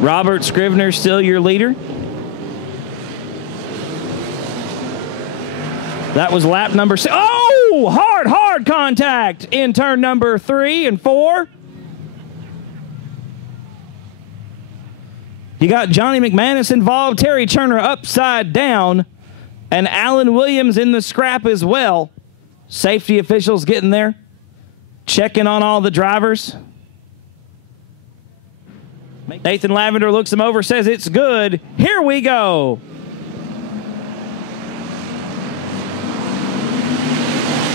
Robert Scrivener still your leader. That was lap number 6. Oh, hard contact in turn number 3 and 4. You got Johnny McManus involved, Terry Turner upside down, and Alan Williams in the scrap as well. Safety officials getting there, checking on all the drivers. Nathan Lavender looks him over, says it's good. Here we go.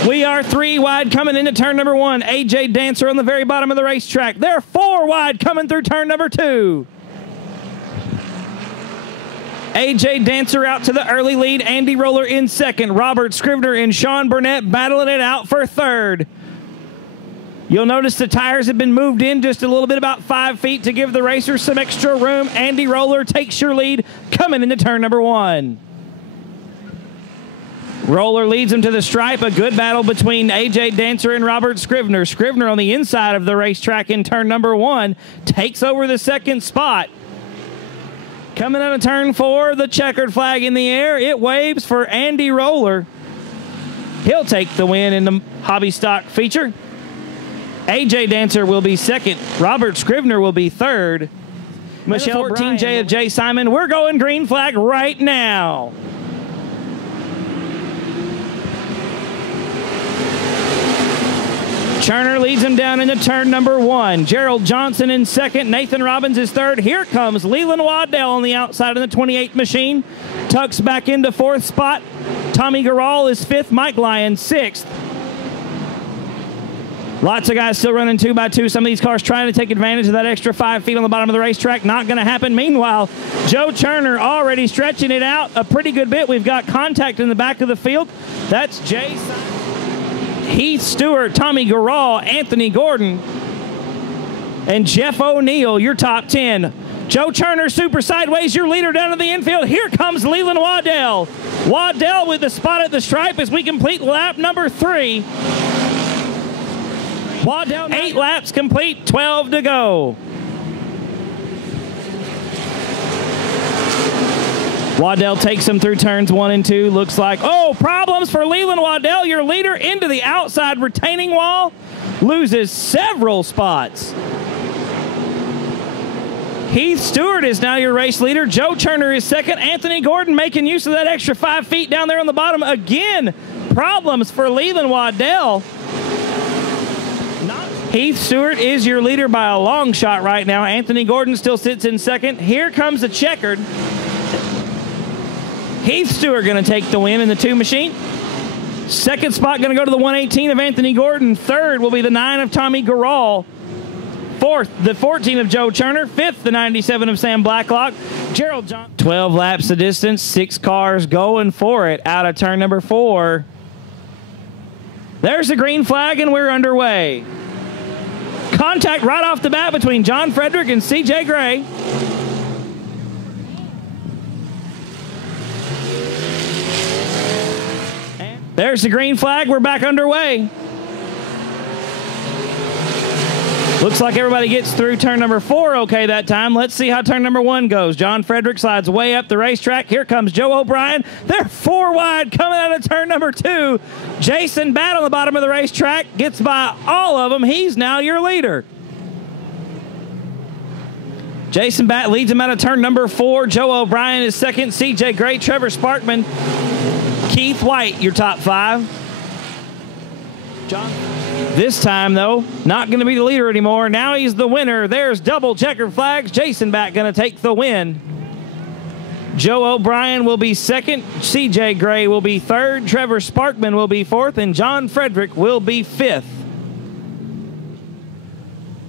We are 3 wide coming into turn number 1. AJ Dancer on the very bottom of the racetrack. They're 4 wide coming through turn number 2. AJ Dancer out to the early lead. Andy Roller in second. Robert Scrivener and Sean Burnett battling it out for third. You'll notice the tires have been moved in just a little bit, about 5 feet, to give the racers some extra room. Andy Roller takes your lead coming into turn number 1. Roller leads him to the stripe. A good battle between AJ Dancer and Robert Scrivener. Scrivener on the inside of the racetrack in turn number 1 takes over the second spot. Coming out of turn 4, the checkered flag in the air. It waves for Andy Roller. He'll take the win in the hobby stock feature. AJ Dancer will be second. Robert Scrivener will be third. Michelle 14J of J. Simon. We're going green flag right now. Turner leads him down into turn number 1. Gerald Johnson in second. Nathan Robbins is third. Here comes Leland Waddell on the outside of the 28 machine. Tucks back into 4th spot. Tommy Garral is 5th. Mike Lyon 6th. Lots of guys still running 2x2. Some of these cars trying to take advantage of that extra 5 feet on the bottom of the racetrack. Not going to happen. Meanwhile, Joe Turner already stretching it out a pretty good bit. We've got contact in the back of the field. That's Jay Heath Stewart, Tommy Garral, Anthony Gordon, and Jeff O'Neill, your top 10. Joe Turner, super sideways, your leader down to the infield. Here comes Leland Waddell. Waddell with the spot at the stripe as we complete lap number 3. Waddell, 8 laps complete, 12 to go. Waddell takes him through turns 1 and 2. Looks like, oh, problems for Leland Waddell, your leader, into the outside retaining wall. Loses several spots. Heath Stewart is now your race leader. Joe Turner is second. Anthony Gordon making use of that extra 5 feet down there on the bottom. Again, problems for Leland Waddell. Heath Stewart is your leader by a long shot right now. Anthony Gordon still sits in second. Here comes the checkered. Heath Stewart going to take the win in the 2 machine. Second spot going to go to the 118 of Anthony Gordon. Third will be the 9 of Tommy Garral. Fourth, the 14 of Joe Turner. Fifth, the 97 of Sam Blacklock. Gerald John. 12 laps the distance. 6 cars going for it out of turn number 4. There's the green flag, and we're underway. Contact right off the bat between John Frederick and C.J. Gray. There's the green flag. We're back underway. Looks like everybody gets through turn number 4 okay that time. Let's see how turn number 1 goes. John Frederick slides way up the racetrack. Here comes Joe O'Brien. They're 4 wide coming out of turn number 2. Jason Batt on the bottom of the racetrack gets by all of them. He's now your leader. Jason Batt leads him out of turn number 4. Joe O'Brien is second. C.J. Gray, Trevor Sparkman, Keith White, your top 5. John. This time, though, not going to be the leader anymore. Now he's the winner. There's double checkered flags. Jason Batt going to take the win. Joe O'Brien will be second. C.J. Gray will be third. Trevor Sparkman will be fourth. And John Frederick will be 5th.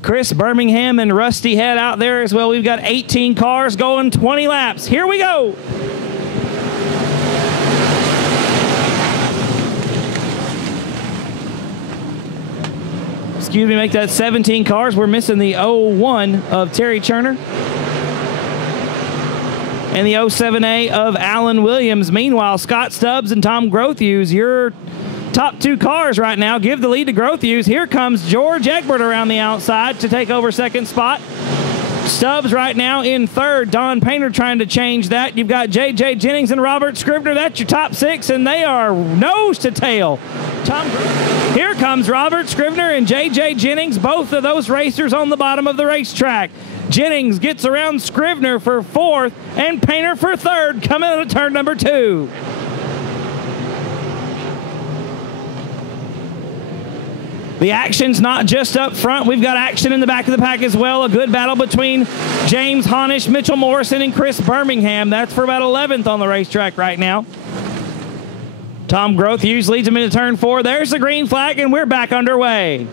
Chris Birmingham and Rusty Head out there as well. We've got 18 cars going 20 laps. Here we go. Excuse me, make that 17 cars. We're missing the 01 of Terry Turner and the 07A of Alan Williams. Meanwhile, Scott Stubbs and Tom Grothhughes, your top two cars right now give the lead to Growth Use. Here comes George Egbert around the outside to take over second spot. Stubbs right now in third. Don Painter trying to change that. You've got J.J. Jennings and Robert Scrivener. That's your top six, and they are nose to tail. Here comes Robert Scrivener and J.J. Jennings, both of those racers on the bottom of the racetrack. Jennings gets around Scrivener for fourth and Painter for third, coming out of turn number 2. The action's not just up front. We've got action in the back of the pack as well. A good battle between James Honish, Mitchell Morrison, and Chris Birmingham. That's for about 11th on the racetrack right now. Tom Growth Use leads him into turn 4. There's the green flag, and we're back underway.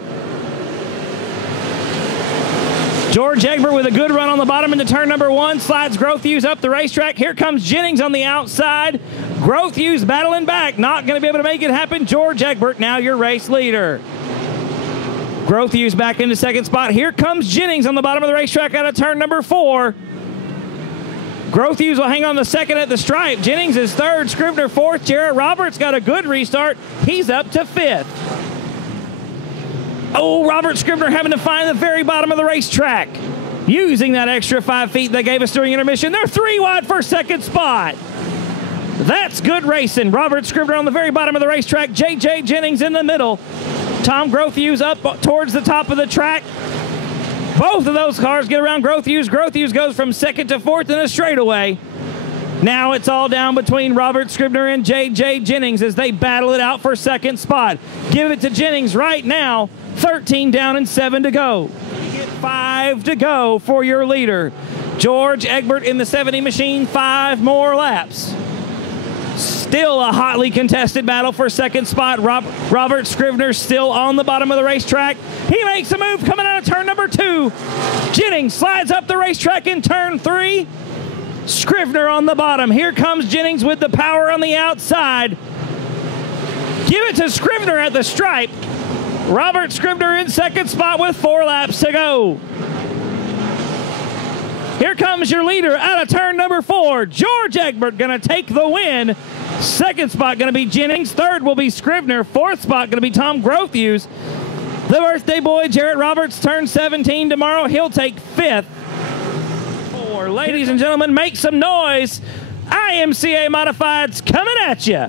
George Egbert with a good run on the bottom into turn number 1. Slides Growth Use up the racetrack. Here comes Jennings on the outside. Growth Use battling back. Not going to be able to make it happen. George Egbert now your race leader. Growth Use back into second spot. Here comes Jennings on the bottom of the racetrack out of turn number 4. Growth Use will hang on the second at the stripe. Jennings is third, Scrivener fourth. Jarrett Roberts got a good restart. He's up to 5th. Oh, Robert Scrivener having to find the very bottom of the racetrack. Using that extra 5 feet they gave us during intermission. They're 3 wide for second spot. That's good racing. Robert Scrivener on the very bottom of the racetrack. J.J. Jennings in the middle. Tom Growth Use up towards the top of the track. Both of those cars get around Growth Use. Growth Use goes from second to fourth in a straightaway. Now it's all down between Robert Scrivener and J.J. Jennings as they battle it out for second spot. Give it to Jennings right now. 13 down and 7 to go. 5 to go for your leader. George Egbert in the 70 machine, 5 more laps. Still a hotly contested battle for second spot. Robert Scrivener still on the bottom of the racetrack. He makes a move coming out of turn number 2. Jennings slides up the racetrack in turn 3. Scrivener on the bottom. Here comes Jennings with the power on the outside. Give it to Scrivener at the stripe. Robert Scrivener in second spot with 4 laps to go. Here comes your leader out of turn number 4. George Egbert going to take the win. Second spot going to be Jennings. Third will be Scrivener. Fourth spot going to be Tom Growth Use. The birthday boy, Jarrett Roberts, turns 17 tomorrow. He'll take 5th. Ladies and gentlemen, make some noise. IMCA Modifieds coming at you.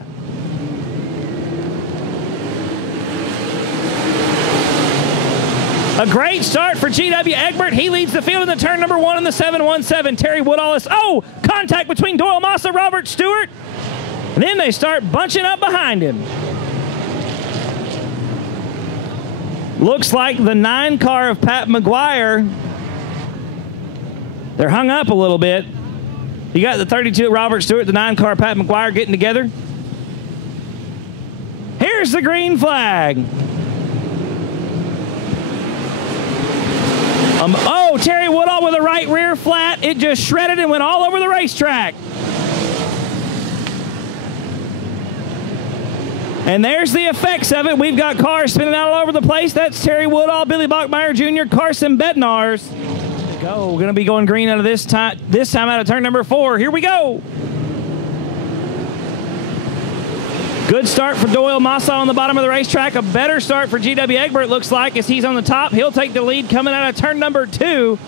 A great start for GW Egbert. He leads the field in the turn number 1 in the 717. Terry Woodallis. Oh, contact between Doyle Massa, Robert Stewart. And then they start bunching up behind him. Looks like the 9 car of Pat McGuire. They're hung up a little bit. You got the 32 Robert Stewart, the 9 car Pat McGuire getting together. Here's the green flag. Oh, Terry Woodall with a right rear flat. It just shredded and went all over the racetrack. And there's the effects of it. We've got cars spinning out all over the place. That's Terry Woodall, Billy Bachmeyer Jr., Carson Bednars. Go. We're going to be going green out of this time out of turn number 4. Here we go. Good start for Doyle Massa on the bottom of the racetrack. A better start for GW Egbert, looks like, as he's on the top. He'll take the lead coming out of turn number 2.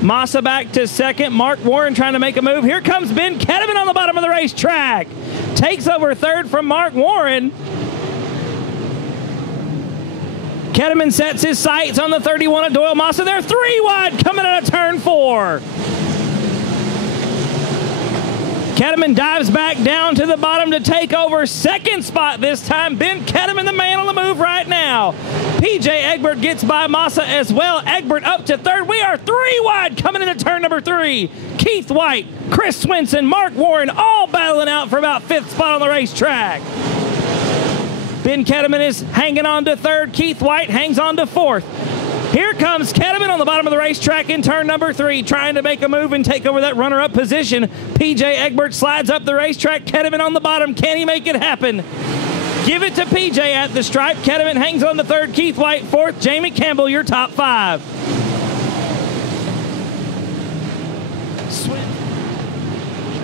Massa back to second. Mark Warren trying to make a move. Here comes Ben Ketteman on the bottom of the racetrack. Takes over third from Mark Warren. Ketteman sets his sights on the 31 of Doyle Massa. They're 3 wide coming out of turn 4. Ketteman dives back down to the bottom to take over second spot this time. Ben Ketteman, the man on the move right now. PJ Egbert gets by Massa as well. Egbert up to third. We are 3 wide coming into turn number 3. Keith White, Chris Swinson, Mark Warren all battling out for about 5th spot on the racetrack. Ben Ketteman is hanging on to third. Keith White hangs on to 4th. Here comes Ketteman on the bottom of the racetrack in turn number 3, trying to make a move and take over that runner-up position. PJ Egbert slides up the racetrack. Ketteman on the bottom. Can he make it happen? Give it to PJ at the stripe. Ketteman hangs on to third. Keith White 4th. Jamie Campbell, your top 5.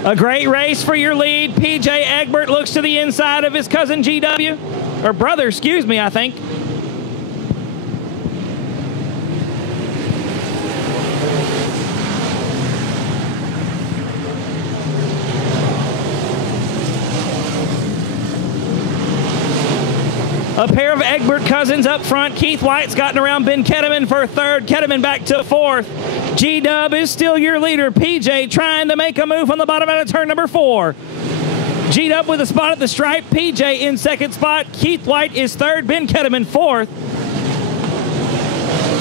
A great race for your lead. PJ Egbert looks to the inside of his cousin GW. or brother, excuse me, I think. A pair of Egbert cousins up front. Keith White's gotten around Ben Ketteman for third. Ketteman back to fourth. G-Dub is still your leader. PJ trying to make a move on the bottom out of turn number 4. G-Dub with a spot at the stripe. PJ in second spot. Keith White is third. Ben Ketteman fourth.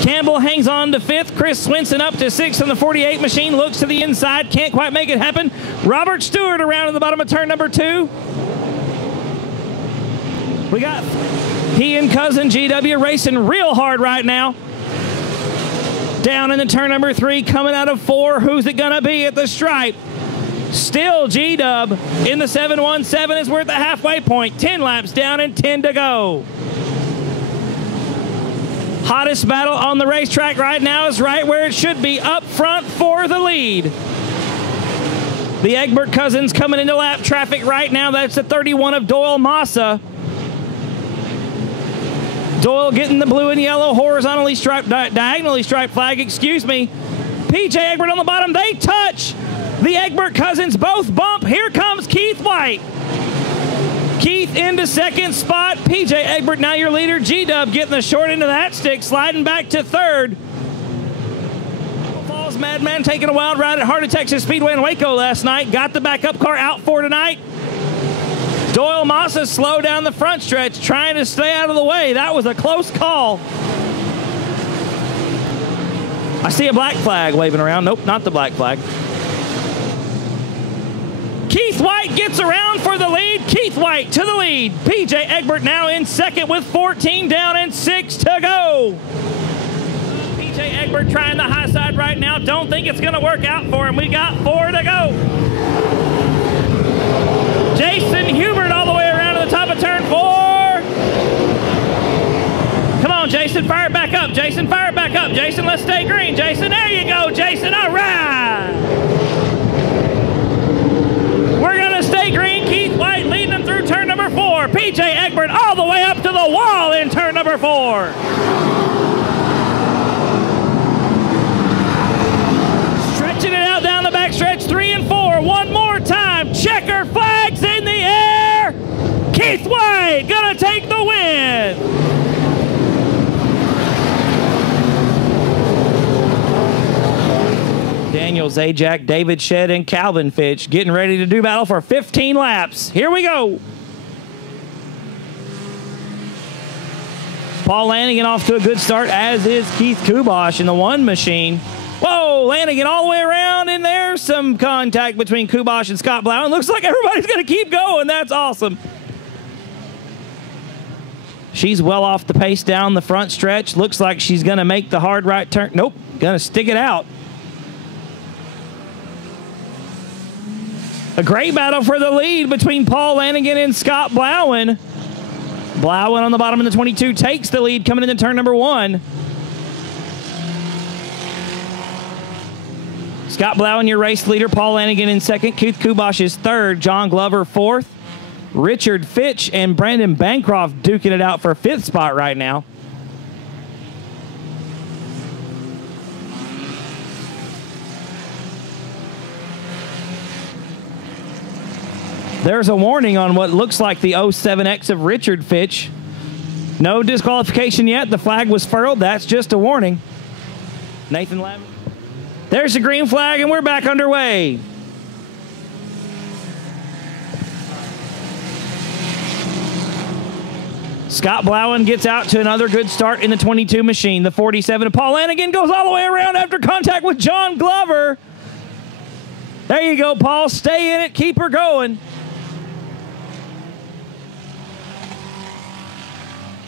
Campbell hangs on to fifth. Chris Swinson up to sixth on the 48 machine. Looks to the inside. Can't quite make it happen. Robert Stewart around at the bottom of turn number 2. We got he and cousin GW racing real hard right now. Down into turn number 3, coming out of 4. Who's it going to be at the stripe? Still G-Dub in the 717 is we're at the halfway point. 10 laps down and 10 to go. Hottest battle on the racetrack right now is right where it should be, up front for the lead. The Egbert cousins coming into lap traffic right now. That's the 31 of Doyle Massa. Doyle getting the blue and yellow horizontally striped, diagonally striped flag, excuse me. PJ Egbert on the bottom, they touch. The Egbert cousins both bump. Here comes Keith White. Keith into second spot. PJ Egbert now your leader. G-Dub getting the short end of that stick, sliding back to third. Falls Madman taking a wild ride at Heart of Texas Speedway in Waco last night. Got the backup car out for tonight. Doyle Massa slow down the front stretch, trying to stay out of the way. That was a close call. I see a black flag waving around. Nope, not the black flag. Keith White gets around for the lead. Keith White to the lead. PJ Egbert now in second with 14 down and 6 to go. PJ Egbert trying the high side right now. Don't think it's going to work out for him. We got 4 to go. Jason Hubert all the way around to the top of turn 4. Come on, Jason, fire it back up. Jason, fire it back up. Jason, let's stay green. Jason, there you go, Jason. All right. We're going to stay green. Keith White leading them through turn number 4. PJ Egbert all the way up to the wall in turn number 4. Stretching it out down the backstretch, 3 and 4. One more time. Checker flags in the air. Keith White going to take the win. Daniel Zajac, David Shedd, and Calvin Fitch getting ready to do battle for 15 laps. Here we go. Paul Lanigan off to a good start, as is Keith Kubosh in the 1 machine. Whoa, Lanigan all the way around, and there's some contact between Kubosh and Scott Blowen. Looks like everybody's going to keep going. That's awesome. She's well off the pace down the front stretch. Looks like she's going to make the hard right turn. Nope, going to stick it out. A great battle for the lead between Paul Lanigan and Scott Blowen. Blowen on the bottom of the 22 takes the lead coming into turn number 1. Scott Blowen, your race leader. Paul Lanigan in second. Keith Kubosh is third. John Glover fourth. Richard Fitch and Brandon Bancroft duking it out for 5th spot right now. There's a warning on what looks like the 07X of Richard Fitch. No disqualification yet. The flag was furled. That's just a warning. Nathan Lavin. There's the green flag, and we're back underway. Scott Blowen gets out to another good start in the 22 machine. The 47. Paul Lanigan goes all the way around after contact with John Glover. There you go, Paul. Stay in it. Keep her going.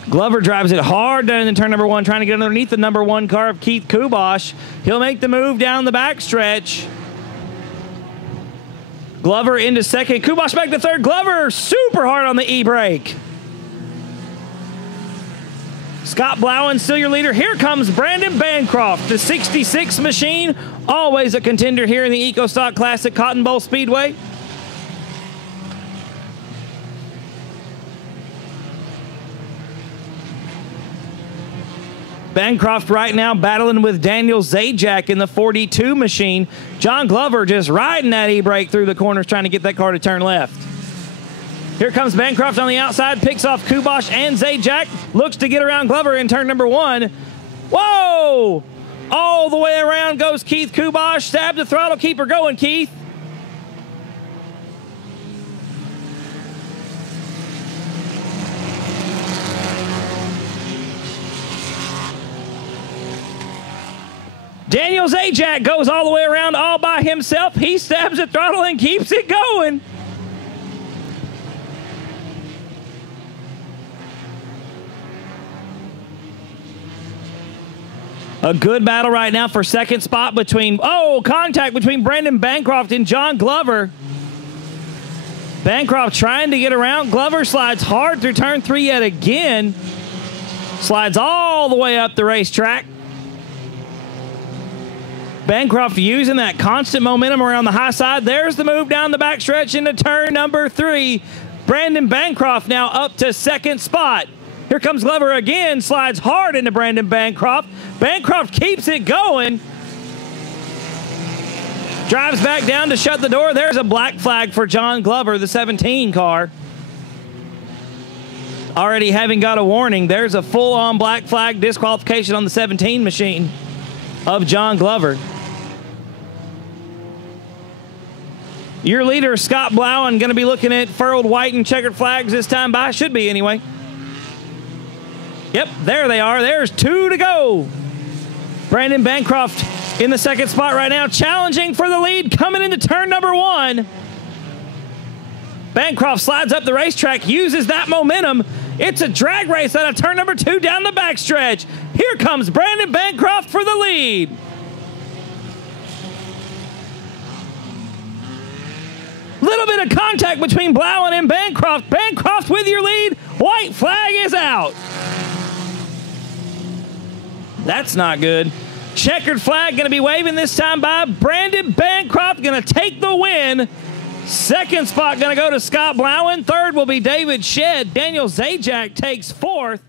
Glover drives it hard down in turn number 1, trying to get underneath the number 1 car of Keith Kubosh. He'll make the move down the backstretch. Glover into second. Kubosh back to third. Glover super hard on the E-brake. Scott Blowen still your leader. Here comes Brandon Bancroft, the 66 machine. Always a contender here in the EcoStock Classic Cotton Bowl Speedway. Bancroft right now battling with Daniel Zajac in the 42 machine. John Glover just riding that e-brake through the corners trying to get that car to turn left. Here comes Bancroft on the outside, picks off Kubosh and Zajac, looks to get around Glover in turn number 1. Whoa! All the way around goes Keith Kubosh. Stab the throttle, keep her going, Keith. Daniel Zajac goes all the way around all by himself. He stabs the throttle and keeps it going. A good battle right now for second spot between, contact between Brandon Bancroft and John Glover. Bancroft trying to get around. Glover slides hard through turn 3 yet again. Slides all the way up the racetrack. Bancroft using that constant momentum around the high side. There's the move down the backstretch into turn number 3. Brandon Bancroft now up to second spot. Here comes Glover again, slides hard into Brandon Bancroft. Bancroft keeps it going. Drives back down to shut the door. There's a black flag for John Glover, the 17 car. Already having got a warning, there's a full-on black flag disqualification on the 17 machine of John Glover. Your leader, Scott Blowen, going to be looking at furled white and checkered flags this time by. Should be anyway. Yep, there they are. There's 2 to go. Brandon Bancroft in the second spot right now, challenging for the lead, coming into turn number 1. Bancroft slides up the racetrack, uses that momentum. It's a drag race out of turn number 2 down the backstretch. Here comes Brandon Bancroft for the lead. Little bit of contact between Blowen and Bancroft. Bancroft with your lead. White flag is out. That's not good. Checkered flag going to be waving this time by Brandon Bancroft. Going to take the win. Second spot going to go to Scott Blowen. Third will be David Shedd. Daniel Zajac takes 4th.